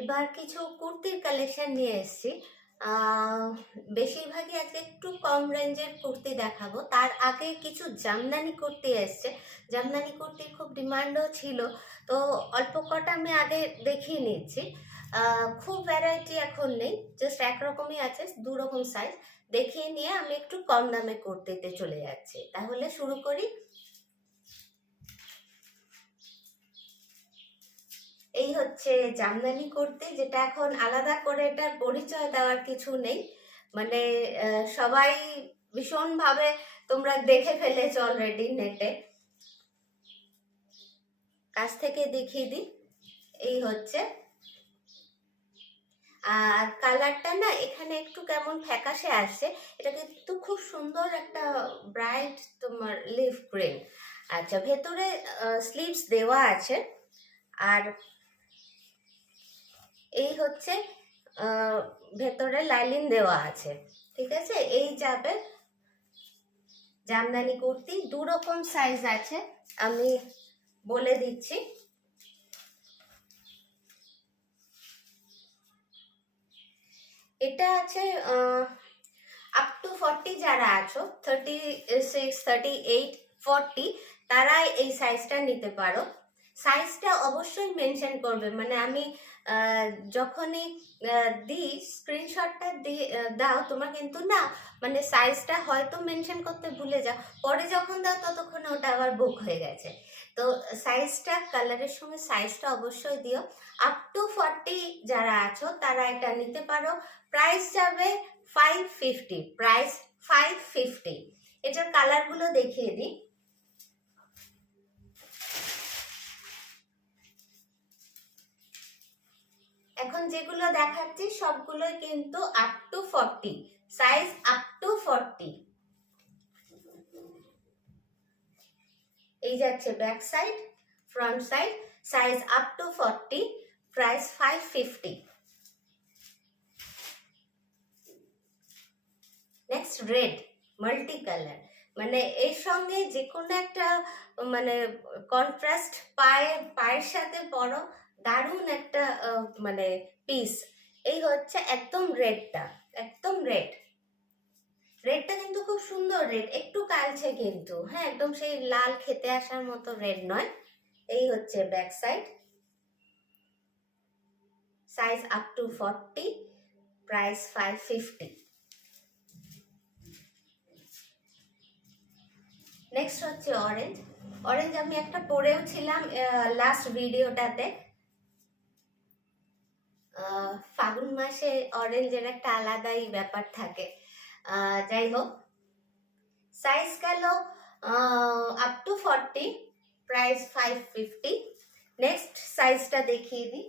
এবার কিছু কুর্তির কালেকশন নিয়ে এসেছি। বেশিরভাগই আজকে একটু কম রেঞ্জের কুর্তি দেখাবো। তার আগে কিছু জামদানি কুর্তি এসছে। জামদানি কুর্তির খুব ডিমান্ডও ছিল, তো অল্প কটা আমি আগে দেখিয়ে নিচ্ছি। খুব ভ্যারাইটি এখন নেই, জাস্ট একরকমই আছে, দু রকম সাইজ দেখিয়ে নিয়ে আমি একটু কম দামে কুর্তিতে চলে যাচ্ছি। তাহলে শুরু করি। এই হচ্ছে জামদানি কুর্তি, যেটা এখন আলাদা করে এটার পরিচয় দেওয়ার কিছু নেই, মানে সবাই ভীষণভাবে তোমরা দেখে ফেলেছ অলরেডি নেটে। কাছ থেকে দেখিয়ে দিই, এই হচ্ছে। আর কালারটা না এখানে একটু কেমন ফ্যাকাশে আসছে, এটা কিন্তু খুব সুন্দর একটা ব্রাইট তোমার লিফ গ্রিন। আচ্ছা, ভেতরে স্লিভস দেওয়া আছে। আর এই হচ্ছে ভেতরে লাইলিন দেওয়া আছে, ঠিক আছে। এই যাবে জামদানি কুর্তি, দু রকম সাইজ আছে, আমি বলে দিচ্ছি। এটা আছে আপ টু 40, যারা আছো 36, 38, 40, তারাই এই সাইজটা নিতে পারো। সাইজটা অবশ্যই মেনশন করবে, মানে আমি যখনই দিই স্ক্রিনশটটা দাও তোমার, কিন্তু না মানে সাইজটা হয়তো মেনশন করতে ভুলে যাও, পরে যখন দাও ততক্ষণে ওটা আবার বুক হয়ে গেছে। তো সাইজটা, কালারের সঙ্গে সাইজটা অবশ্যই দিও। আপ টু 40 যারা আছো তারা এটা নিতে পারো। প্রাইস যাবে 550, প্রাইস 550। এটার কালারগুলো দেখিয়ে দিই। এখন যেগুলো দেখাচ্ছি সবগুলোই কিন্তু up to 40, size up to 40। এই যাচ্ছে back side, front side, size up to 40, price 550। Next red multi colour, মানে এর সঙ্গে যে কোনো একটা মানে কন্ট্রাস্ট পায়ের সাথে পরো, দারুণ একটা মানে পিস। এই হচ্ছে একদম রেডটা, একদম রেডটা কিন্তু খুব সুন্দর রেড, একটু কালছে কিন্তু, হ্যাঁ একদম সেই লাল খেতে আসার মতো রেড নয়। এই হচ্ছে back side, size up to 40, price 550। Next হচ্ছে অরেঞ্জ। অরেঞ্জ আমি একটা পরেও ছিলাম লাস্ট ভিডিওটাতে। ফাগুন মাসে অরেঞ্জের একটা আলাদাই ব্যাপার থাকে। যাই হোক, সাইজ গেল আপ টু 40, প্রাইস 550। নেক্সট সাইজটা দেখিয়ে দিই।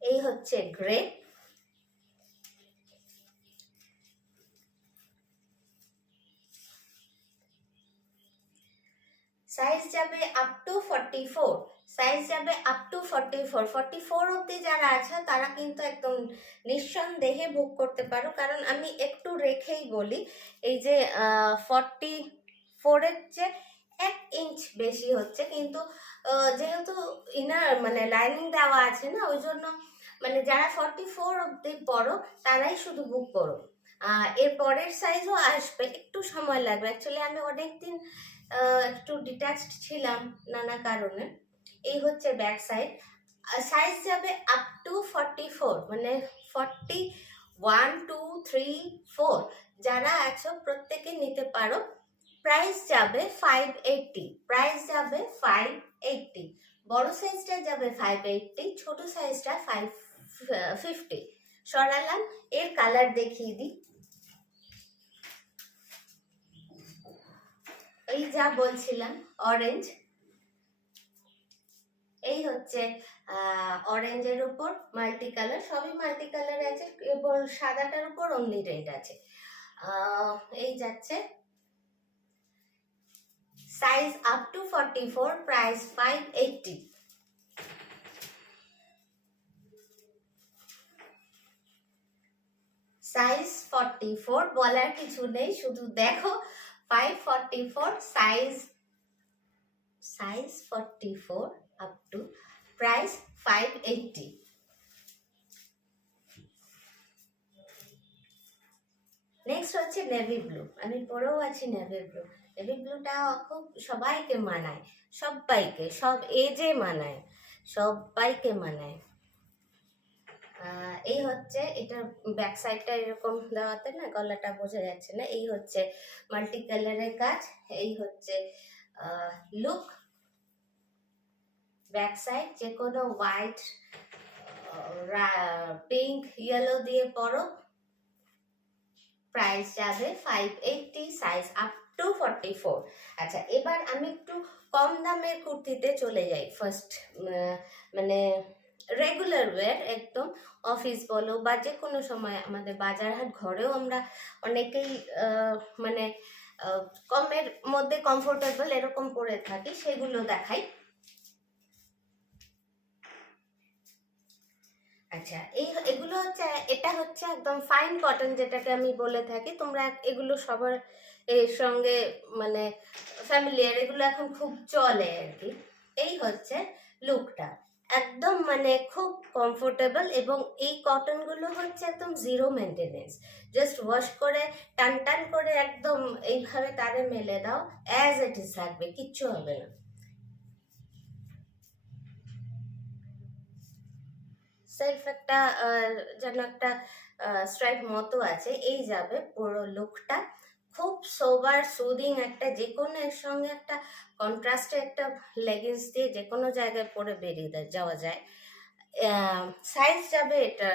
এই হচ্ছে গ্রে, সাইজ যাবে আপ টু 44, সাইজ যাবে আপ টু 44 অব্দি যারা আছে তারা কিন্তু একদম নিঃসন্দেহে বুক করতে পারো, কারণ আমি একটু রেখেই বলি, এই যে 44-এর যে 1 ইঞ্চ বেশি হচ্ছে, কিন্তু যেহেতু ইনার মানে লাইনিং দেওয়া আছে না, ওই জন্য মানে যারা 44 অব্দি পড়ো তারাই শুধু বুক করো। এর পরের সাইজও আসবে, একটু সময় লাগবে। অ্যাকচুয়ালি আমি অনেকদিন একটু ডিট্যাচড ছিলাম নানা কারণে। এই হচ্ছে ব্যাক সাইড, সাইজ যাবে আপ টু 44, মানে 41, 2, 3, 4 যারা আছো প্রত্যেকে নিতে পারো। প্রাইস যাবে 580, প্রাইস যাবে 580। বড় সাইজটা যাবে 580, ছোট সাইজটা 550। সরালাম, এর কালার দেখিয়ে দিই। এই যা বলছিলাম অরেঞ্জ, এই হচ্ছে অরেঞ্জের উপর মাল্টি কালার, সবই মাল্টি কালার আছে, এবং সাদাটার উপর অনলি রেড আছে। এই যাচ্ছে, size up to 44, price 580। Size 44, বলার কিছু নেই, শুধু দেখো 544 size 44 up to price 580. Next হচ্ছে নেভি ব্লু। আমি পরেও আছি নেভি ব্লু। নেভি ব্লুটা খুব সবাইকে মানায়, সবাইকে, সব এজে মানায়, সবাইকে মানায়। এই হচ্ছে এটার ব্যাক সাইডটা এরকম দেওয়াতে না গলাটা বোঝা যাচ্ছে না। এই হচ্ছে মাল্টি কালারের কাজ। এই হচ্ছে লুক। ব্যাক সাইড যে কোনো হোয়াইট, পিঙ্ক, ইয়েলো দিয়ে পরো। প্রাইস যাবে 580, সাইজ আপ টু 44। আচ্ছা, এবার আমি একটু কম দামের কুর্তিতে চলে যাই। ফার্স্ট মানে রেগুলার ওয়্যার, একদম অফিস বলো বা যে কোনো সময় আমাদের বাজারহাট ঘরেও আমরা অনেকেই মানে কমের মধ্যে কমফোর্টেবল এরকম পরে থাকি, সেগুলো দেখাই। আচ্ছা, এগুলো হচ্ছে, এটা হচ্ছে একদম ফাইন কটন, যেটাকে আমি বলে থাকি। তোমরা এগুলো সবার এর সঙ্গে মানে ফ্যামিলিয়ার, এগুলো এখন খুব চলে আর কি। এই হচ্ছে লুকটা, একদম মানে খুব কমফোর্টেবল। এবং এই কটনগুলো হচ্ছে একদম জিরো মেনটেনেন্স। জাস্ট ওয়াশ করে টান টান করে একদম এইভাবে তারে মেলে দাও, অ্যাজ ইট ইজ থাকবে, কিচ্ছু হবে না। সেলফ একটা যেন একটা স্ট্রাইপ মতো আছে, এই যাবে পুরো লুকটা। খুব সোবার সুদিং একটা, যে কোনো এর সঙ্গে একটা কন্ট্রাস্টে একটা লেগিংস দিয়ে যে কোনো জায়গায় পরে বেরিয়ে যাওয়া যায়। সাইজ যাবে এটা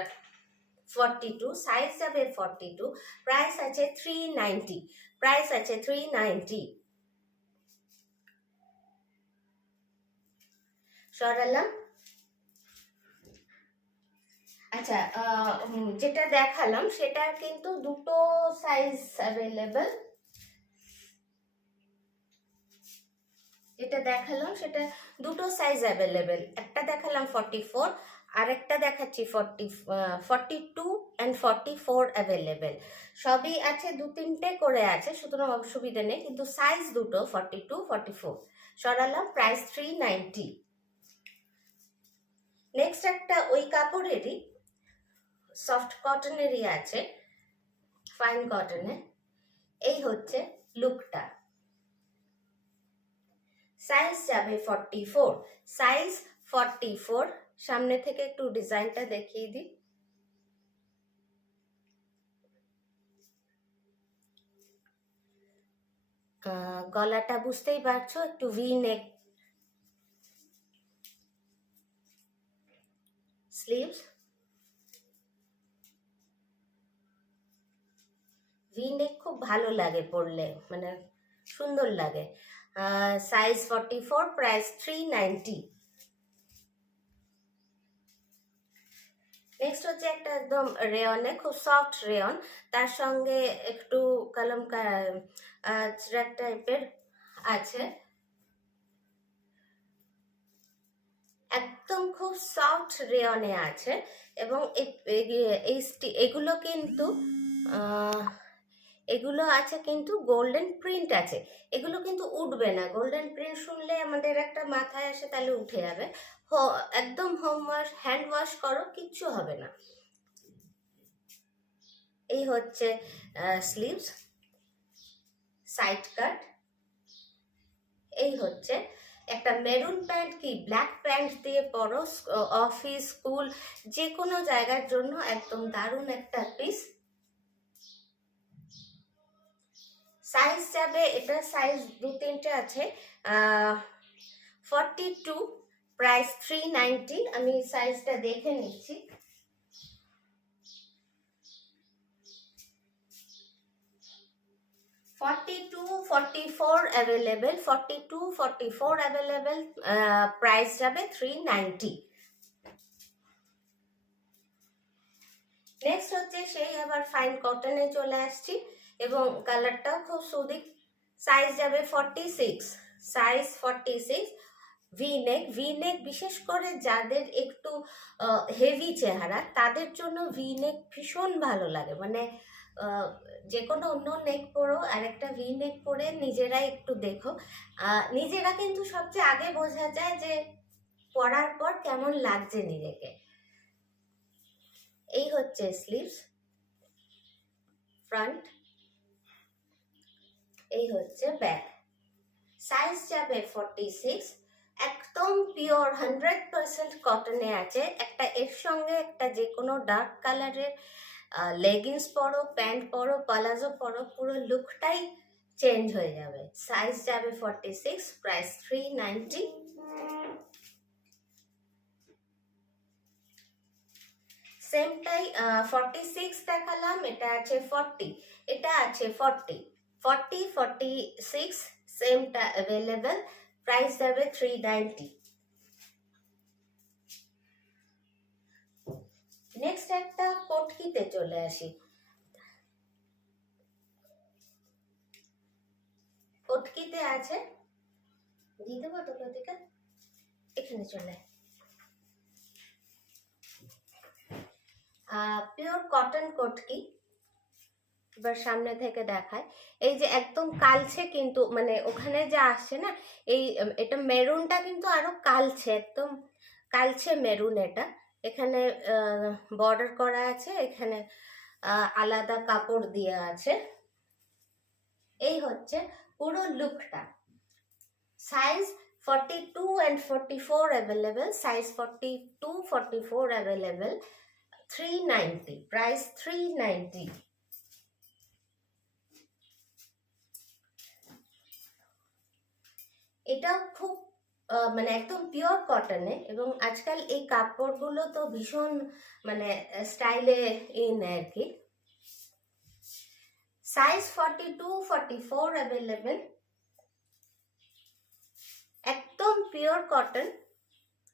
42, সাইজ যাবে 42, প্রাইস আছে 390, প্রাইস আছে 390। সরালাম। আচ্ছা, যেটা দেখালাম সেটার কিন্তু দুটো সাইজ অ্যাভেলেবল। যেটা দেখালাম সেটা দুটো সাইজ অ্যাভেলেবেল। একটা দেখালাম 44, আর একটা দেখাচ্ছি 42 অ্যান্ড 44 অ্যাভেলেবেল। সবই আছে, দু তিনটে করে আছে, সুতরাং অসুবিধা নেই, কিন্তু সাইজ দুটো 42, 44। সরালাম, প্রাইস 390। নেক্সট একটা ওই কাপড়েরই সফট কটনেরই আছে, ফাইন কটনে। এই হচ্ছে লুকটা। সাইজ যাবে 44, সাইজ 44। সামনে থেকে একটু ডিজাইনটা দেখিয়ে দিই। গলাটা বুঝতেই পারছো, একটু ভি নেক, স্লিভস, ভি নেক খুব ভালো লাগে পরলে, মানে সুন্দর লাগে। Size 44, price 390। নেক্সট হচ্ছে একটা একদম রেয়নে, খুব সফট রেয়ন, তার সঙ্গে একটু কালামকারি টাইপের আছে, একদম খুব সফট রেয়নে আছে। এবং এগুলো কিন্তু এগুলো আছে কিন্তু গোল্ডেন প্রিন্ট আছে। এগুলো কিন্তু উঠবে না, গোল্ডেন প্রিন্ট শুনলে আমাদের একটা মাথায় আসে, তাহলে উঠে যাবে। একদম হোম ওয়াশ, হ্যান্ড ওয়াশ করো, কিচ্ছু হবে না। এই হচ্ছে স্লিভস, সাইড কাট। এই হচ্ছে একটা মেরুন প্যান্ট কি ব্ল্যাক প্যান্ট দিয়ে পরো, অফিস, স্কুল, যে কোনো জায়গার জন্য একদম দারুণ একটা পিস। সাইজ যাবে, এটা সাইজ দু তিনটে আছে, 42, প্রাইস 390। আমি সাইজটা দেখে নিচ্ছি। 42, 44 অ্যাভেলেবেল, 42, 44 অ্যাভেলেবেল, প্রাইস যাবে 390। নেক্সট হচ্ছে সেই আবার ফাইন কটনে চলে আসছি, এবং কালারটাও খুব সুদিক। সাইজ যাবে 46, সাইজ 46, ভি নেক। ভি নেক বিশেষ করে যাদের একটু হেভি চেহারা, তাদের জন্য ভি নেক ভীষণ ভালো লাগে, মানে যে কোনো অন্য নেক পরো আর একটা ভি নেক পরে নিজেরাই একটু দেখো, নিজেরা কিন্তু সবচেয়ে আগে বোঝা যায় যে পরার পর কেমন লাগছে নিজেকে। এই হচ্ছে স্লিভস, ফ্রন্ট, এই হচ্ছে ব্যাক। সাইজ যাবে 46, একদম পিওর 100% কটনে আছে। একটা এর সঙ্গে একটা যে কোনো ডার্ক কালারের লেগিংস পরো, প্যান্ট পরো, পালাজো পরো, পুরো লুকটাই চেঞ্জ হয়ে যাবে। সাইজ যাবে 46, প্রাইস 390। সেমটাই 46 দেখালাম, এটা আছে 40, এটা আছে 40, 46 সেমটা অ্যাভেলেবেল, প্রাইস যাবে 390। নেক্সট একটা পটকিতে চলে আসি। পটকিতে আছে, দিয়ে দেবো তোকে ওদিকে, এখানে চলে পিওর কটন কটকি। এবার সামনে থেকে দেখায়, এই যে একদম কালছে কিন্তু, মানে ওখানে যা আসছে না, এই এটা মেরুনটা কিন্তু আরো কালছে, একদম কালছে মেরুন। এটা এখানে বর্ডার করা আছে, এখানে আলাদা কাপড় দেওয়া আছে। এই হচ্ছে পুরো লুকটা। Size 42 and 44 available, size 42, 44 available, 390, price 390। এটাও খুব মানে একদম পিওর কটনে, এবং আজকাল এই কাপড়গুলো তো ভীষণ মানে স্টাইলে ইন আর কি। সাইজ 42, 44 অ্যাভেলেবেল, একদম পিওর কটন।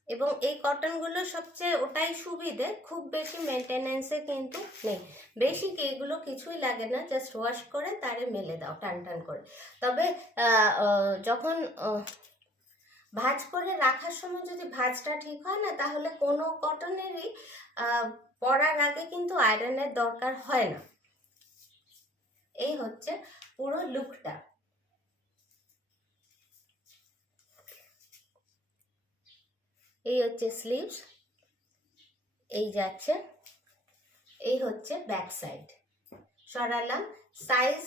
এবং এই কটনগুলো সবচেয়ে ওটাই সুবিধে, খুব বেশি মেনটেনেন্সে কিন্তু নেই, বেশি এগুলো কিছুই লাগে না, জাস্ট ওয়াশ করে তারে মেলে দাও টান টান করে। তবে যখন ভাঁজ করে রাখার সময় যদি ভাঁজটা ঠিক হয় না, তাহলে কোনো কটনেরই পরার আগে কিন্তু আয়রনের দরকার হয় না। এই হচ্ছে পুরো লুকটা। এই হচ্ছে স্লিভস, এই যাচ্ছে, এই হচ্ছে ব্যাক সাইড। সরালাম। Size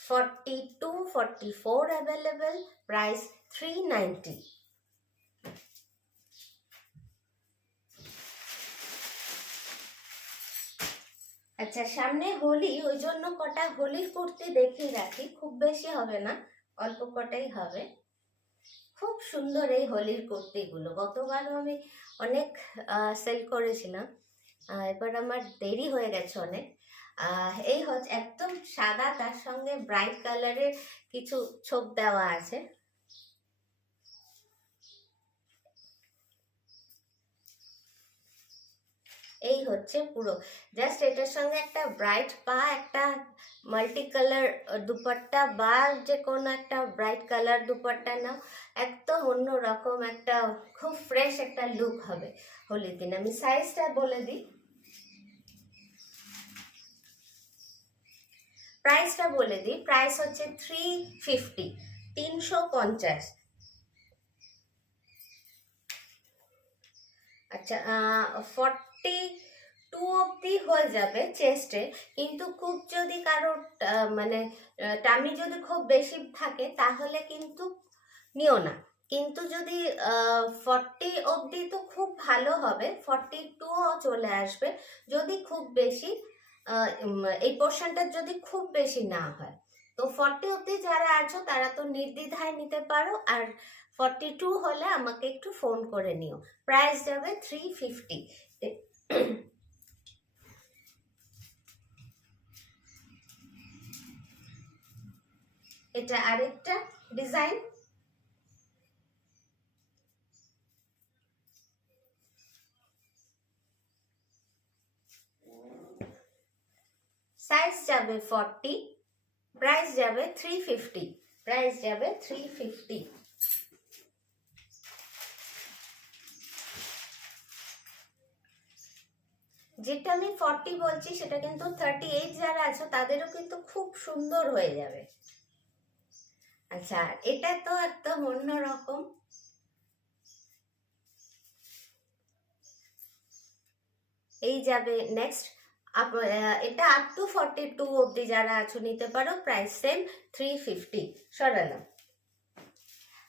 42, 44 available, price 390। আচ্ছা, সামনে হোলি, ওই জন্য কটা হোলির কুর্তি দেখিয়ে রাখি, খুব বেশি হবে না, অল্প কটাই হবে। খুব সুন্দর এই হোলির কুর্তিগুলো, গতবারও আমি অনেক সেল করেছিলাম, এবার আমার দেরি হয়ে গেছে অনেক। এই হচ্ছে একদম সাদা, তার সঙ্গে ব্রাইট কালারের কিছু ছোপ দেওয়া আছে। এই হচ্ছে পুরো, জাস্ট এটার সঙ্গে একটা ব্রাইট বা একটা মাল্টি কালার দুপাট্টা বা যে কোনো একটা ব্রাইট কালার দুপাট্টা নাও, একদম অন্য রকম একটা খুব ফ্রেশ একটা লুক হবে হোলির দিন। আমি সাইজটা বলে দিই, প্রাইসটা বলে দিই, প্রাইস হচ্ছে 350, 350। আচ্ছা, 42 অবধি হয়ে যাবে চেস্টে, কিন্তু খুব যদি কারোর মানে টামি যদি খুব বেশি থাকে তাহলে কিন্তু নিও না। কিন্তু যদি 40 অবধি তো খুব ভালো হবে, 42ও চলে আসবে যদি খুব বেশি এই পোর্শনটা যদি খুব বেশি না হয়। তো 40 অবধি যারা আছো তারা তো নির্দ্বিধায় নিতে পারো, আর 42 হলে আমাকে একটু ফোন করে নিও। প্রাইস যাবে 350। এটা আরেকটা ডিজাইন। সাইজ যাবে 40, প্রাইস যাবে 350, প্রাইস যাবে 350। যেটা আমি 40 বলছি সেটা কিন্তু 38 যারা আছো তাদেরও কিন্তু খুব সুন্দর হয়ে যাবে। আচ্ছা, এটা তো একদম অন্যরকম। এই যাবে নেক্সট। এটা আপ টু 42 অবধি যারা আছো নিতে পারো, প্রাইস সেম 350। সরানো।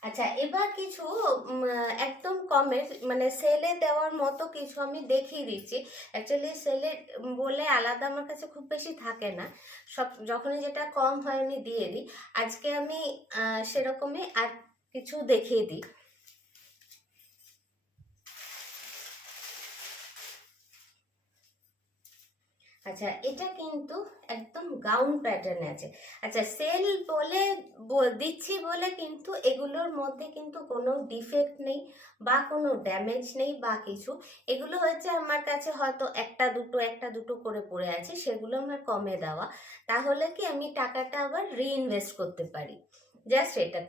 আচ্ছা, এবার কিছু একদম কমের মানে সেলে দেওয়ার মতো কিছু আমি দেখিয়ে দিচ্ছি। অ্যাকচুয়ালি সেলে বলে আলাদা আমার কাছে খুব বেশি থাকে না, সব যখনই যেটা কম হয় আমি দিয়ে দিই। আজকে আমি সেরকমই আর কিছু দেখিয়ে দিই। আচ্ছা, এটা কিন্তু একদম গাউন প্যাটার্নে আছে। আচ্ছা, সেল বলে দিচ্ছি বলে কিন্তু এগুলোর মধ্যে কিন্তু কোনো ডিফেক্ট নেই বা কোনো ড্যামেজ নেই বা কিছু। এগুলো হচ্ছে আমার কাছে হয়তো একটা দুটো করে পড়ে আছে, সেগুলো আমার কমে দেওয়া, তাহলে কি আমি টাকাটা আবার রিইনভেস্ট করতে পারি। জাস্ট এটা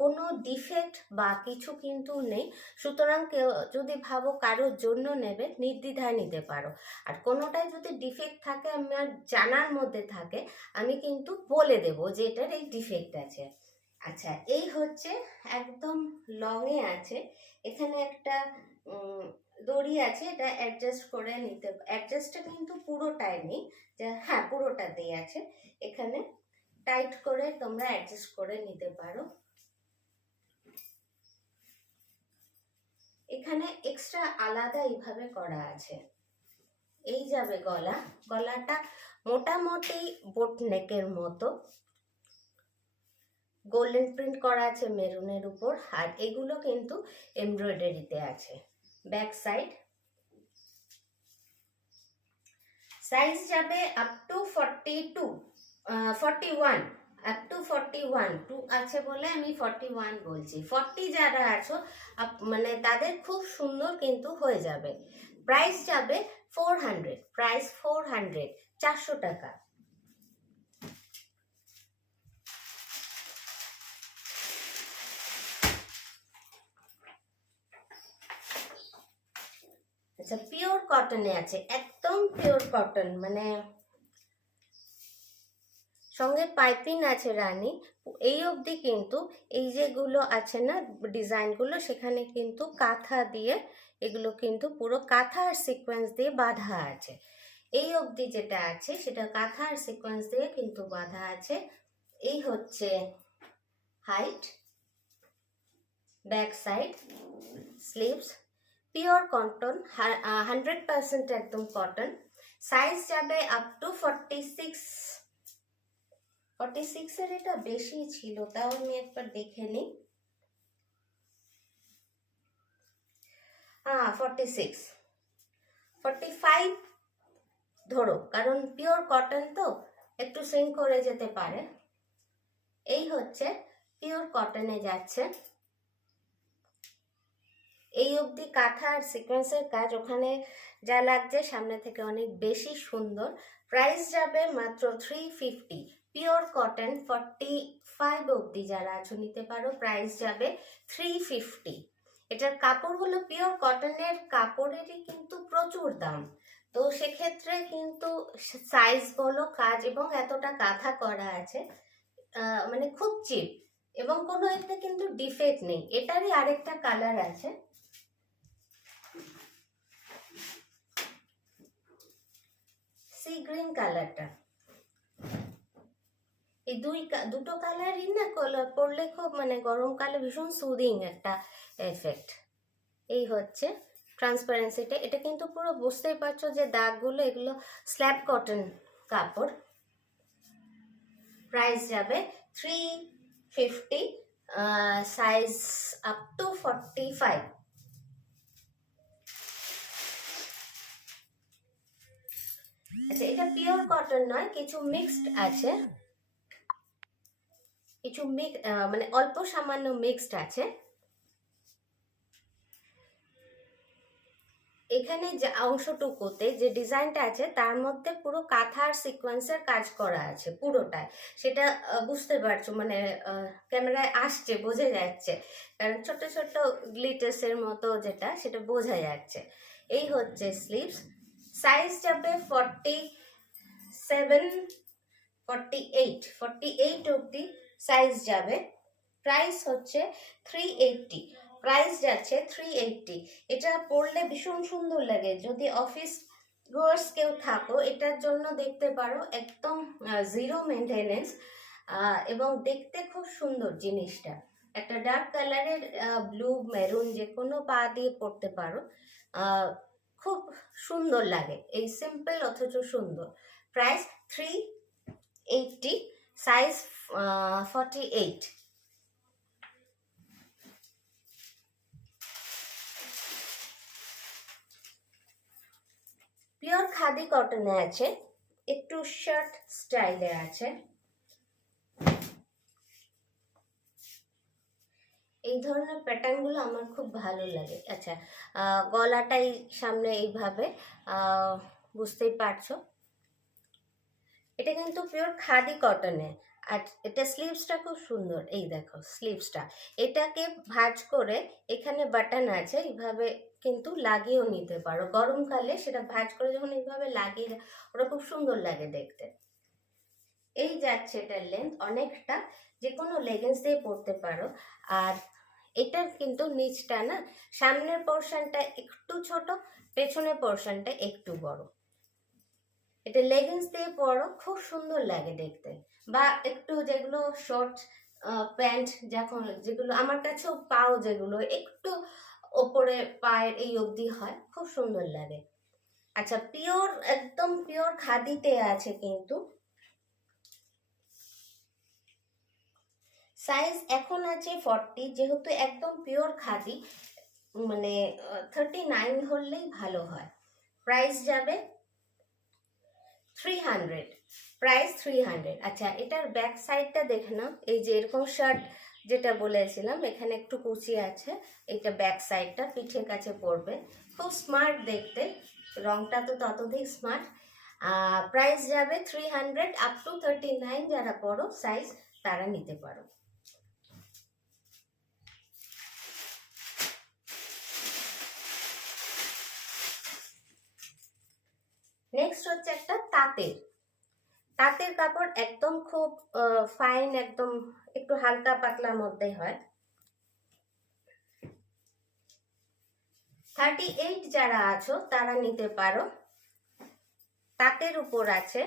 কোনো ডিফেক্ট বা কিছু কিন্তু নেই। সুতরাং কেউ যদি ভাবো কারোর জন্য নেবে, নির্দ্বিধায় নিতে পারো। আর কোনোটায় যদি ডিফেক্ট থাকে আমার জানার মধ্যে থাকে, আমি কিন্তু বলে দেব যে এটার এই ডিফেক্ট আছে। আচ্ছা, এই হচ্ছে একদম লংয়ে আছে, এখানে একটা দড়ি আছে, এটা অ্যাডজাস্ট করে নিতে, অ্যাডজাস্টটা কিন্তু পুরোটাই নেই, হ্যাঁ পুরোটাতেই আছে, এখানে টাইট করে তোমরা অ্যাডজাস্ট করে নিতে পারো। এখানে এক্সট্রা আলাদা এইভাবে করা আছে। এই যাবে গলা, গলাটা মোটামুটি বোট নেকের মতো, গোল্ডেন প্রিন্ট করা আছে মেরুনের উপর, আর এগুলো কিন্তু এমব্রয়ডারিতে আছে। ব্যাক সাইড সাইজ যাবে up to 42 41, up to 41 to আছে বলে আমি 41 বলছি। 40 যারা আছো মানে তাদের খুব সুন্দর কিন্তু হয়ে যাবে। প্রাইস যাবে 400, প্রাইস 400, 400 টাকা। আচ্ছা, পিওর কটনে আছে, একদম পিওর কটন, মানে সঙ্গে পাইপিং আছে রানী। এই অবধি কিন্তু এই যেগুলো আছে না ডিজাইনগুলো, সেখানে কিন্তু কাঁথা দিয়ে, এগুলো কিন্তু পুরো কাঁথা আর সিকোয়েন্স দিয়ে বাঁধা আছে। এই অবধি যেটা আছে সেটা কাঁথা আর সিকোয়েন্স দিয়ে কিন্তু বাঁধা আছে। এই হচ্ছে height, back side, sleeves, pure cotton, 100% একদম কটন। সাইজ যাবে আপ টু 46। 46 এর এটা বেশি ছিল, তাও আমি একবার দেখে নিই। 46, 45 ধরো, কারণ পিওর কটন তো একটু সিঙ্ক করে যেতে পারে। এই হচ্ছে পিওর কটনে যাচ্ছে। এই অবধি কাঁথা আর সিকোয়েন্সের কাজ, ওখানে যা লাগছে সামনে থেকে অনেক বেশি সুন্দর। প্রাইস যাবে মাত্র 350, পিওর কটন 45 অবধি যারা আছো নিতে পারো, প্রাইস যাবে 350। এটার কাপড় হলো পিওর কটনের, কাপড়েরই কিন্তু প্রচুর দাম, তো সেক্ষেত্রে কিন্তু সাইজ বলো কাজ এবং এতটা কাঁথা করা আছে, মানে খুব চিপ, এবং কোনো এতে কিন্তু ডিফেক্ট নেই। এটারই আরেকটা কালার আছে, সি গ্রিন কালারটা। এই দুটো কালারই না পরলে খুব মানে গরমকালে ভীষণ সুদিং একটা এফেক্ট। এই হচ্ছে ট্রান্সপারেন্সিটা, এটা কিন্তু পুরো বুঝতেই পারছো যে দাগগুলো, এগুলো স্ল্যাব কটন কাপড়। প্রাইস যাবে 350, সাইজ আপ টু 45। আচ্ছা, এটা পিওর কটন নয়, কিছু মিক্সড আছে, কিছু মানে অল্প সামান্য মিক্সড আছে। এখানে যে অংশটুকুতে যে ডিজাইনটা আছে তার মধ্যে পুরো কাঁথা আর সিকোয়েন্সের কাজ করা আছে পুরোটায়, সেটা বুঝতে পারছো, মানে ক্যামেরায় আসছে, বোঝা যাচ্ছে, কারণ ছোট ছোট গ্লিটার্সের মতো যেটা, সেটা বোঝা যাচ্ছে। এই হচ্ছে স্লিভস, সাইজ যাবে 47, 48 অবধি সাইজ যাবে। প্রাইস হচ্ছে 380, প্রাইস যাচ্ছে 380। এটা পরলে ভীষণ সুন্দর লাগে। যদি অফিস গোয়ার্স কেউ থাকো, এটার জন্য দেখতে পারো, একদম জিরো মেনটেনেন্স এবং দেখতে খুব সুন্দর জিনিসটা। একটা ডার্ক কালারের ব্লু মেরুন যে কোনো পা দিয়ে পরতে পারো, খুব সুন্দর লাগে। এই সিম্পল অথচ সুন্দর। Price 380, size 48। পিওর খাদি কটনে আছে, একটু শার্ট স্টাইলে আছে। এই ধরনের প্যাটার্নগুলো আমার খুব ভালো লাগে। আচ্ছা, গলাটাই সামনে এইভাবে, বুঝতেই পারছো। এটা কিন্তু পিওর খাদি কটনে। আর এটা স্লিভসটা খুব সুন্দর, এই দেখো স্লিভসটা। এটাকে ভাঁজ করে এখানে বাটন আছে, এইভাবে কিন্তু লাগিয়েও নিতে পারো। গরমকালে সেটা ভাঁজ করে যখন এইভাবে লাগিয়ে, ওটা খুব সুন্দর লাগে দেখতে। এই যাচ্ছে এটার লেন্থ অনেকটা, যে কোনো লেগিংস দিয়ে পরতে পারো। আর এটার কিন্তু নিচটা না, সামনের পোর্শনটা একটু ছোট, পেছনের পোর্শনটা একটু বড়। এটা লেগিংস দিয়ে পরো, খুব সুন্দর লাগে দেখতে। বা একটু যেগুলো শর্ট প্যান্ট, যখন যেগুলো আমার কাছেও পাও, যেগুলো একটু ওপরে পায়ের এই অবধি হয়, খুব সুন্দর লাগে। আচ্ছা, পিওর একদম পিওর খাদিতে আছে কিন্তু। সাইজ এখন আছে 40, যেহেতু একদম পিওর খাদি, মানে 39 হলেই ভালো হয়। প্রাইস যাবে 300, প্রাইস 300। আচ্ছা, এটার ব্যাক সাইডটা দেখে নাও। এই যে এরকম শার্ট যেটা বলেছিলাম, এখানে একটু কুচি আছে। এটা ব্যাক সাইডটা পিঠের কাছে পড়বে, খুব স্মার্ট দেখতে। রংটা তো ততধিক স্মার্ট। প্রাইস যাবে 300, আপ টু 39 যারা বড় সাইজ তারা নিতে পারো। নেক্সট হচ্ছে একটা তাঁতের কাপড়, একদম খুব ফাইন, একদম একটু হালকা পাতলার মধ্যে হয়। 38 যারা আছো তারা নিতে পারো। তাঁতের উপর আছে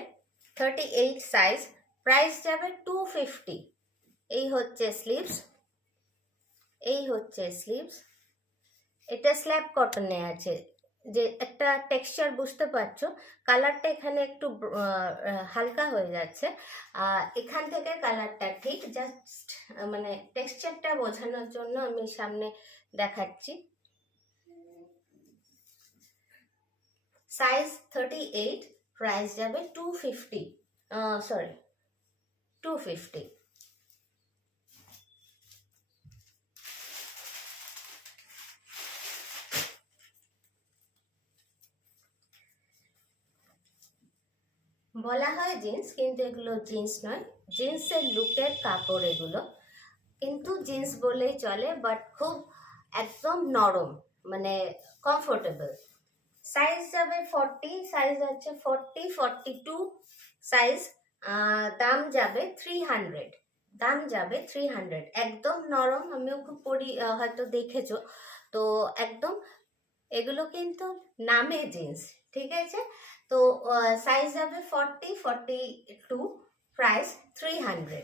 38 সাইজ। প্রাইস যাবে 250। এই হচ্ছে স্লিভস, এই হচ্ছে স্লিভস। এটা স্ল্যাব কটনে আছে, যে একটা টেক্সচার বুঝতে পারছো। কালারটা এখানে একটু হালকা হয়ে যাচ্ছে, এখান থেকে কালারটা ঠিক, জাস্ট মানে টেক্সচারটা বোঝানোর জন্য আমি সামনে দেখাচ্ছি। সাইজ 38, প্রাইস যাবে 250, সরি 250। বলা হয় জিন্স, কিন্তু এগুলো জিন্স নয়, জিন্সের লুকের কাপড় এগুলো, কিন্তু জিন্স বলেই চলে, বাট খুব একদম নরম, মানে কমফোর্টেবল। সাইজ যাবে 40, সাইজ আছে 40, 42 সাইজ। দাম যাবে 300, দাম যাবে 300। একদম নরম, আমিও খুব পরি, হয়তো দেখেছো তো। একদম এগুলো কিন্তু নামে জিন্স, ঠিক আছে। তো সাইজ যাবে 40, 42, প্রাইস 300।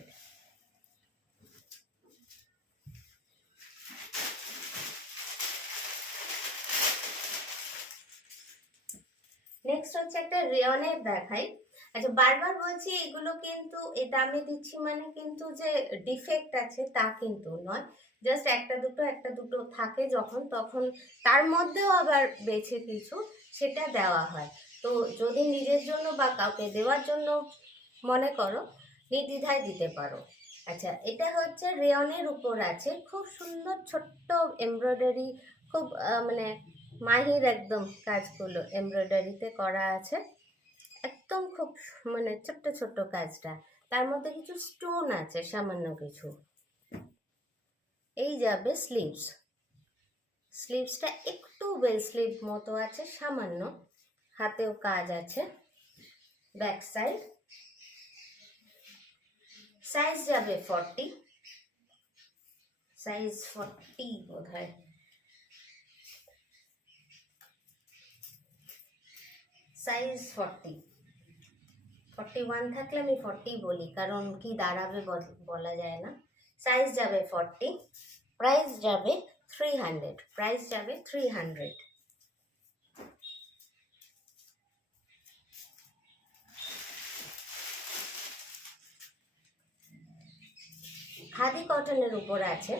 নেক্সট হচ্ছে একটা রেয়নের দেখাই। আচ্ছা, বারবার বলছি এগুলো কিন্তু এই দামে দিচ্ছি মানে কিন্তু যে ডিফেক্ট আছে তা কিন্তু নয়। জাস্ট একটা দুটো থাকে যখন, তখন তার মধ্যেও আবার বেছে কিছু সেটা দেওয়া হয়। তো যদি নিজের জন্য বা কাউকে দেওয়ার জন্য মনে করো, নির্দ্বিধায় দিতে পারো। আচ্ছা, এটা হচ্ছে রেয়নের উপর আছে, খুব সুন্দর ছোট্ট এমব্রয়ডারি, খুব মানে মাহির একদম কাজগুলো এমব্রয়ডারিতে করা আছে, একদম খুব মানে ছোট্ট ছোট্ট কাজটা। তার মধ্যে কিছু স্টোন আছে, সামান্য কিছু। এই যাবে স্লিভস, স্লিভসটা একটু বেল স্লিভ মতো আছে সামান্য। হাতেও কাজ আছে, ব্যাক সাইড। সাইজ যাবে 40, সাইজ 40 বোধ হয়। সাইজ 40, 41 থাকলে আমি 40 বলি, কারণ কি দাঁড়াবে বলা যায় না। সাইজ যাবে 40, প্রাইস যাবে 300, প্রাইস যাবে 300। খাদি কটনের উপর আছে,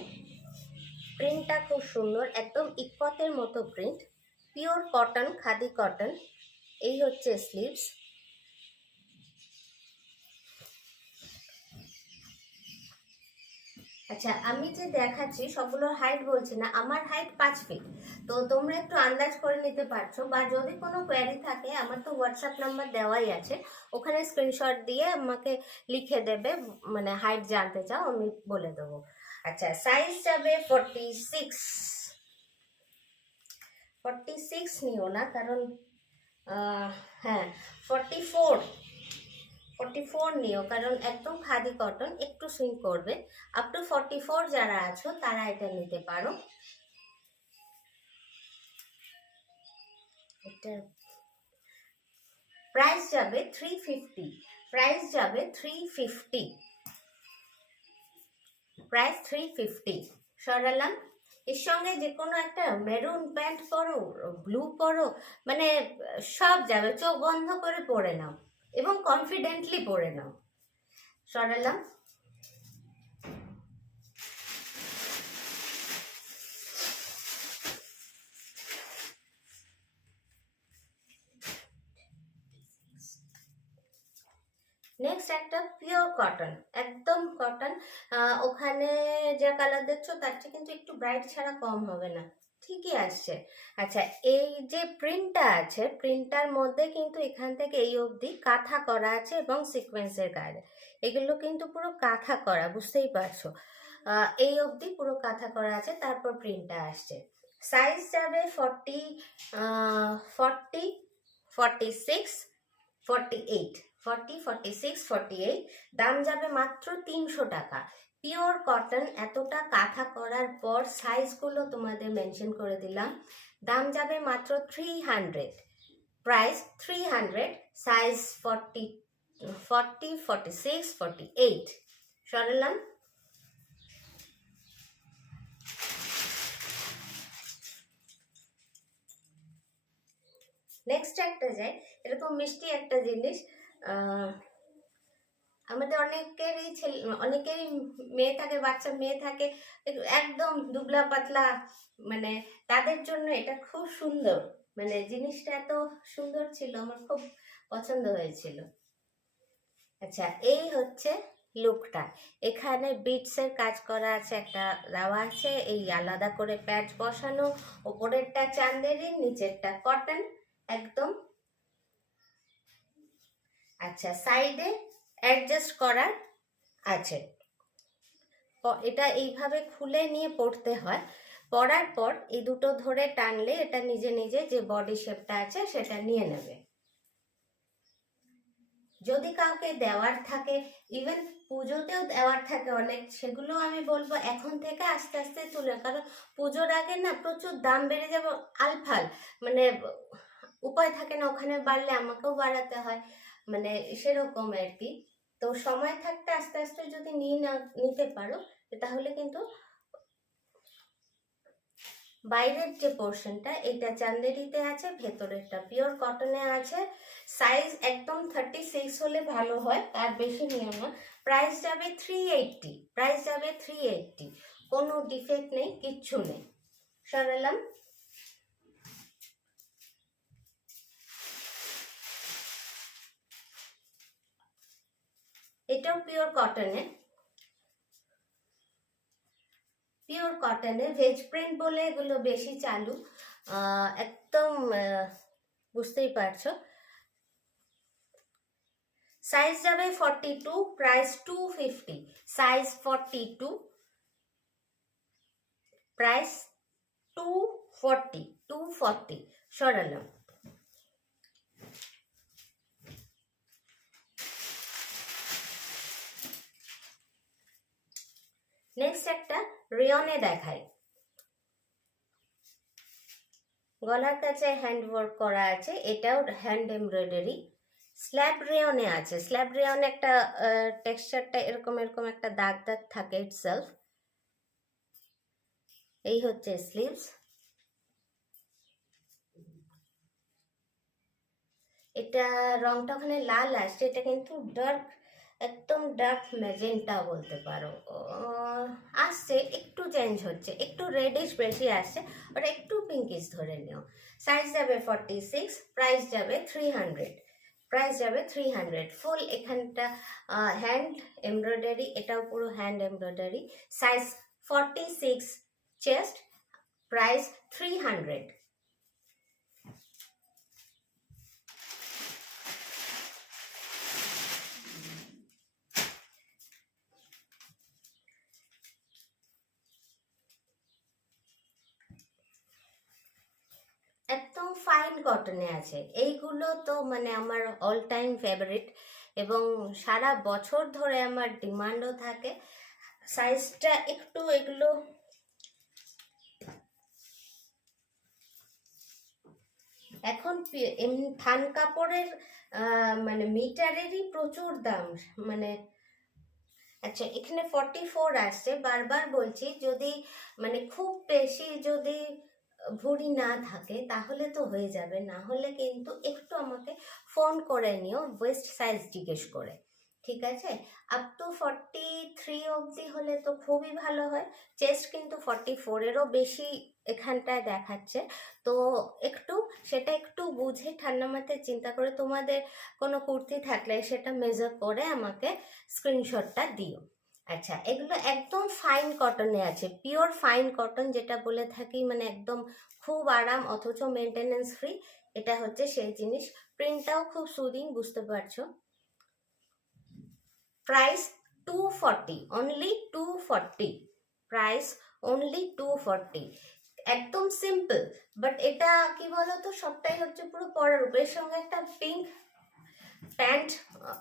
প্রিন্টটা খুব সুন্দর, একদম ইকতের মতো print, pure cotton, khadi cotton. এই হচ্ছে স্লিভস। আচ্ছা, আমি যে দেখাচ্ছি সবগুলোর হাইট বলছি না, আমার হাইট 5 ফিট। তো তোমরা একটু আন্দাজ করে নিতে পারছো, বা যদি কোনো কোয়ারি থাকে আমার তো হোয়াটসঅ্যাপ নাম্বার দেওয়াই আছে, ওখানে স্ক্রিনশট দিয়ে আমাকে লিখে দেবে, মানে হাইট জানতে চাও আমি বলে দেবো। আচ্ছা, সাইজ যাবে 46, 46 নিও না, কারণ হ্যাঁ 44 নিও, কারণ একদম খাদি কটন, একটু সুইং করবে। আপ টু 44 যারা আছো তারা এটা নিতে পারো। এটার প্রাইস যাবে 350, প্রাইস যাবে 350, প্রাইস 350। সরালাম। এর সঙ্গে যে কোনো একটা মেরুন প্যান্ট পরো, ব্লু পরো, মানে সব যাবে, চোখ বন্ধ করে পরে নাও এবং কনফিডেন্টলি পরে নাও। সরালাম। নেক্সট একটা পিওর কটন, একদম কটন। ওখানে যে কালার দেখছো তার চেয়ে কিন্তু একটু ব্রাইট ছাড়া কম হবে না, ঠিকই আসছে। আচ্ছা, এই যে প্রিন্টটা আছে, প্রিন্টটার মধ্যে কিন্তু এখান থেকে এই অবধি কাঁথা করা আছে এবং সিকোয়েন্সের কাজ, এগুলো কিন্তু পুরো কাঁথা করা, বুঝতেই পারছো। এই অবধি পুরো কাঁথা করা আছে, তারপর প্রিন্টটা আসছে। সাইজ যাবে 40, 40, 46, 48, 40, 46, 48। দাম যাবে মাত্র 300 টাকা। পিওর কটন, এতটা কাঁথা করার পর সাইজগুলো তোমাদের মেনশন করে দিলাম। দাম যাবে মাত্র 300, প্রাইস 300, সাইজ 40, 40, 46, 48। সরালাম। নেক্সট একটা যাই, এরকম মিষ্টি একটা জিনিস। আমাদের অনেকেরই মেয়ে থাকে, বাচ্চা মেয়ে থাকে, একদম দুবলা পাতলা, মানে তাদের জন্য এটা খুব সুন্দর, মানে জিনিসটা এত সুন্দর ছিল, আমার খুব পছন্দ হয়েছিল। আচ্ছা, এই হচ্ছে লুকটা। এখানে বিটসের কাজ করা আছে, একটা দেওয়া আছে, এই আলাদা করে প্যাচ বসানো, ওপরেরটা চান্দেরি, নিচেরটা কটন একদম। আচ্ছা, সাইডে অ্যাডজাস্ট করার আছে, এটা এইভাবে খুলে নিয়ে পড়তে হয়। পরার পর এই দুটো ধরে টানলে এটা নিজে নিজে যে বডি শেপটা আছে সেটা নিয়ে নেবে। যদি কাউকে দেওয়ার থাকে, ইভেন পুজোতেও দেওয়ার থাকে অনেক, সেগুলো আমি বলবো এখন থেকে আস্তে আস্তে তুলে, কারণ পুজোর আগে না প্রচুর দাম বেড়ে যাবে আলফাল, মানে উপায় থাকে না, ওখানে বাড়লে আমাকেও বাড়াতে হয়, মানে সেরকম আর কি। তো সময় থাকতে আস্তে আস্তে যদি নিতে পারো, তাহলে কিন্তু বাইরের যে পোর্শনটা এটা চান্দেরিতে আছে, ভেতরেরটা পিওর কটনে আছে। সাইজ একদম 36 হলে ভালো হয়, আর বেশি নিও না। প্রাইস যাবে 380, প্রাইস যাবে 380, কোনো ডিফেক্ট নেই, কিচ্ছু নেই। সরালাম। এটাও পিওর কটনে, পিওর কটনে ভেজ প্রিন্ট বলে এগুলো বেশি চালু, একদম বুঝতেই পারছো। সাইজ যাবে 42, প্রাইস 250, সাইজ 42, প্রাইস 240, 240। সরালাম। নেক্সট একটা রেয়নে দেখাই। গলার কাছে হ্যান্ড ওয়ার্ক করা আছে, এটাও হ্যান্ড এমব্রয়ডারি। স্ল্যাব রেয়নে আছে। স্ল্যাব রেয়নে একটা টেক্সচারটা এরকম এরকম একটা দাগ দাগ থাকে ইটসেলফ। এই হচ্ছে স্লিভস। এটা রংটা ওখানে লাল আসছে, এটা কিন্তু ডার্ক, একদম ডার্ক ম্যাজেন্টা বলতে পারো। আসছে, একটু চেঞ্জ হচ্ছে, একটু রেডিশ বেশি আসছে, ওটা একটু পিঙ্কিশ ধরে নিও। সাইজ যাবে 46, প্রাইস যাবে 300। প্রাইস যাবে 300। ফুল এখানটা হ্যান্ড এমব্রয়ডারি, এটাও পুরো hand embroidery. Size 46 chest, price 300। একদম ফাইন কটনে আছে। এইগুলো তো মানে আমার অল টাইম ফেভারিট এবং সারা বছর ধরে আমার ডিমান্ডও থাকে। সাইজটা একটু এগুলো এখন থান কাপড়ের মানে মিটারেরই প্রচুর দাম। মানে আচ্ছা, এখানে 44 আসছে। বারবার বলছি, যদি মানে খুব বেশি যদি ভুঁড়ি না থাকে তাহলে তো হয়ে যাবে, না হলে কিন্তু একটু আমাকে ফোন করে নিও ওয়েস্ট সাইজ জিজ্ঞেস করে, ঠিক আছে? আপ টু 43 অবধি হলে তো খুবই ভালো হয়। চেস্ট কিন্তু 44-এরও বেশি এখানটায় দেখাচ্ছে, তো একটু সেটা একটু বুঝে ঠান্ডা মাথায় চিন্তা করে তোমাদের কোনো কুর্তি থাকলে সেটা মেজার করে আমাকে স্ক্রিনশটটা দিও। আচ্ছা, এগুলো একদম ফাইন কটনে আছে, পিওর ফাইন কটন যেটা বলে থাকি, মানে একদম খুব আরাম অথচ মেনটেনেন্স ফ্রি। এটা হচ্ছে সেই জিনিস। প্রিন্টটাও খুব সুদিং, বুঝতে পারছো। Price 240, only 240। Price only 240। একদম সিম্পল, বাট এটা কি বলতো, সবটাই হচ্ছে পুরো পরার উপর। এর সঙ্গে একটা পিঙ্ক প্যান্ট,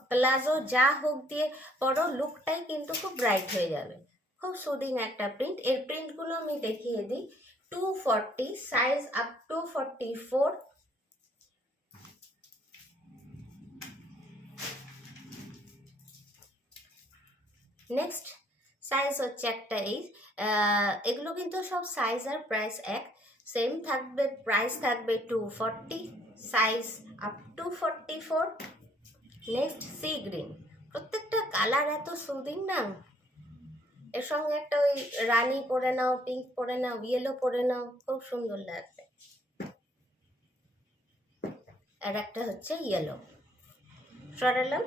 প্লাজো যা হোক দিয়ে পরো, লুকটাই কিন্তু খুব ব্রাইট হয়ে যাবে। খুব সুদিং একটা প্রিন্ট। এর প্রিন্টগুলো আমি দেখিয়ে দিই। 240, size up to 44। Next size হচ্ছে একটা এই, এগুলো কিন্তু সব সাইজ আর প্রাইস এক সেম থাকবে। প্রাইস থাকবে 240, size up to 44। Next sea green. প্রত্যেকটা কালার এত সুদিং না। এর সঙ্গে একটা ওই রানী পরে নাও, পিঙ্ক পরে নাও, ইয়েলো পরে নাও, খুব সুন্দর লাগবে। আর একটা হচ্ছে ইয়েলো। সরালাম।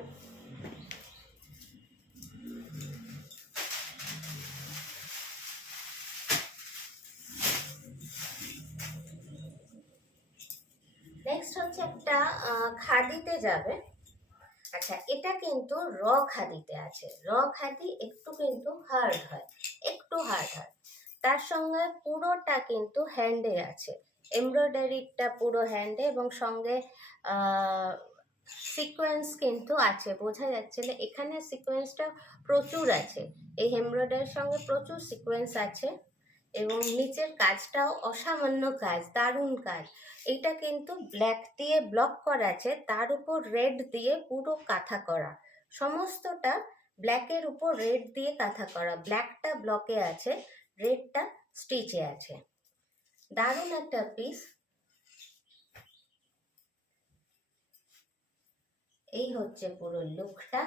নেক্সট হচ্ছে একটা খাদিতে যাবে। আচ্ছা, এটা কিন্তু র খাদিতে আছে। র খাদি একটু কিন্তু হার্ড হয়, একটু হার্ড হয়। তার সঙ্গে পুরোটা কিন্তু হ্যান্ডে আছে, এমব্রয়ডারিটা পুরো হ্যান্ডে, এবং সঙ্গে সিকোয়েন্স কিন্তু আছে। বোঝা যাচ্ছে না, এখানে সিকোয়েন্সটা প্রচুর আছে। এই এমব্রয়ডারির সঙ্গে প্রচুর সিকোয়েন্স আছে, এবং নিচের কাজটাও অসামান্য কাজ, দারুণ কাজ। এটা কিন্তু ব্ল্যাক দিয়ে ব্লক করা আছে, তার উপর রেড দিয়ে পুরো কাঁথা করা। সমস্তটা ব্ল্যাকের উপর রেড দিয়ে কাঁথা করা। ব্ল্যাকটা ব্লকে আছে, রেডটা স্টিচে আছে। দারুণ একটা পিস। এই হচ্ছে পুরো লুকটা।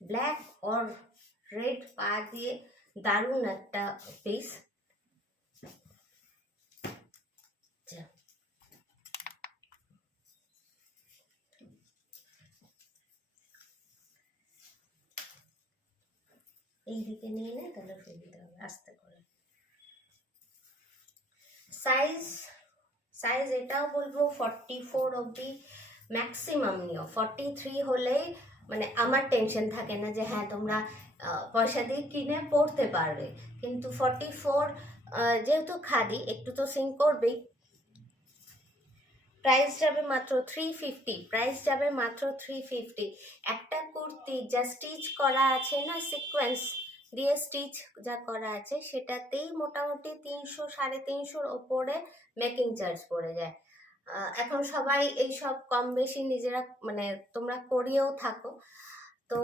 ব্ল্যাক আর রেড পা দিয়ে দারুণ একটা পিস। এই দিকে নিয়ে নে, তাহলে সুবিধা হবে, আস্তে করে। সাইজ সাইজ এটাও বলবো 44 অবধি ম্যাক্সিমাম নিও। 43 হলেই মানে আমার টেনশন থাকে না যে হ্যাঁ তোমরা পয়সা দিয়ে কিনে পড়তে পারবে। কিন্তু 44 যেহেতু খাদি, একটু তো সিং করবেই। প্রাইস যাবে মাত্র 350। প্রাইস যাবে মাত্র 350। একটা কুর্তি যা স্টিচ করা আছে না, সিকোয়েন্স দিয়ে স্টিচ যা করা আছে, সেটাতেই মোটামুটি 300 350-র ওপরে মেকিং চার্জ পড়ে যায়। এখন সবাই এইসব কম বেশি নিজেরা মানে তোমরা করিয়েও থাকো। তো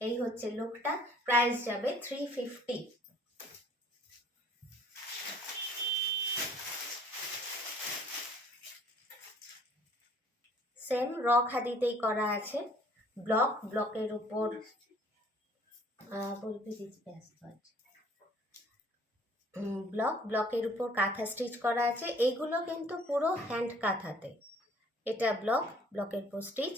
এই হচ্ছে লুকটা, প্রাইস যাবে 350। সেম র খাদিতেই করা আছে, ব্লকের উপর বলবি ব্লকের উপর কাঁথা স্টিচ করা আছে। এইগুলো কিন্তু পুরো হ্যান্ড কাঁথাতে, এটা ব্লকের উপর স্টিচ।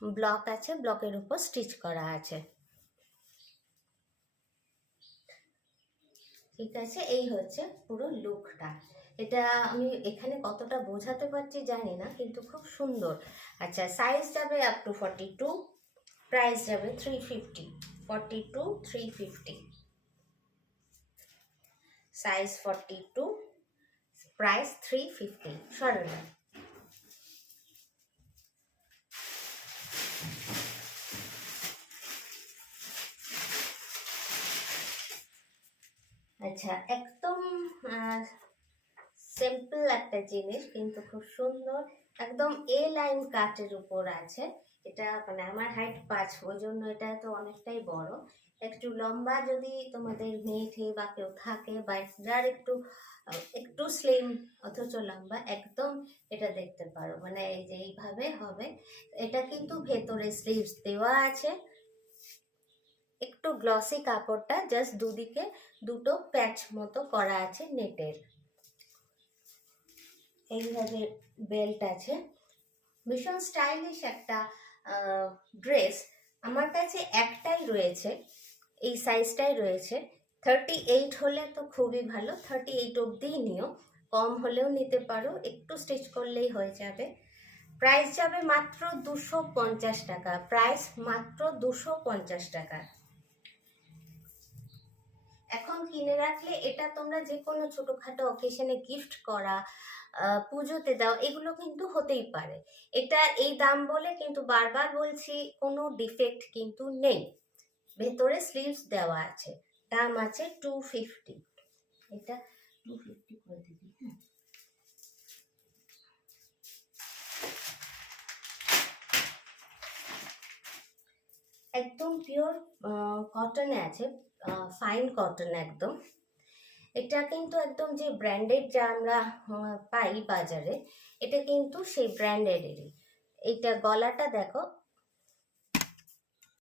ব্লক আছে, ব্লকের উপর স্টিচ করা আছে। ঠিক আছে, এই হচ্ছে পুরো লুকটা। এটা আমি এখানে কতটা বোঝাতে পারছি জানি না, কিন্তু খুব সুন্দর। আচ্ছা, সাইজ যাবে আপ টু 42, প্রাইস যাবে 350। 42 350, সাইজ 42, প্রাইস 350। সরেন। আচ্ছা, একদম সিম্পল একটা জিনিস কিন্তু খুব সুন্দর, একদম এ লাইন কাটের উপর আছে। এটা মানে আমার হাইট 5, ওই জন্য এটা তো অনেকটাই বড়। একটু লম্বা যদি তোমাদের মেয়ে বা কেউ থাকে, বা যার একটু স্লিম অথচ লম্বা, একদম এটা দেখতে পারো। মানে এই যে এইভাবে হবে। এটা কিন্তু ভেতরে স্লিভস দেওয়া আছে, একটু গ্লসি কাপড়টা, জাস্ট দুদিকে দুটো প্যাচ মতো করা আছে নেটের। এইভাবে বেল্ট আছে, ভীষণ স্টাইলিশ একটা ড্রেস। আমার কাছে একটাই রয়েছে, এই সাইজটাই রয়েছে। 38 হলে তো খুবই ভালো, 38 অবধিই নিও, কম হলেও নিতে পারো, একটু স্টিচ করলেই হয়ে যাবে। প্রাইস যাবে মাত্র 250 টাকা, প্রাইস মাত্র 250 টাকা। এখন কিনে রাখলে এটা তোমরা যে কোনো ছোটখাটো অকেশনে গিফট করা, পুজোতে দাও, এগুলো কিন্তু হতেই পারে। এটা এই দাম বলে কিন্তু বারবার বলছি, কোনো ডিফেক্ট কিন্তু নেই। ভেতরে স্লিভস দেওয়া আছে, দাম আছে 250। এটা 250 করে দিবি। হ্যাঁ, একদম পিওর কটনে আছে, ফাইন কটন একদম। এটা কিন্তু একদম যে ব্র্যান্ডেড যা আমরা পাই বাজারে, এটা কিন্তু সেই ব্র্যান্ডেডেরই। এইটা গলাটা দেখো,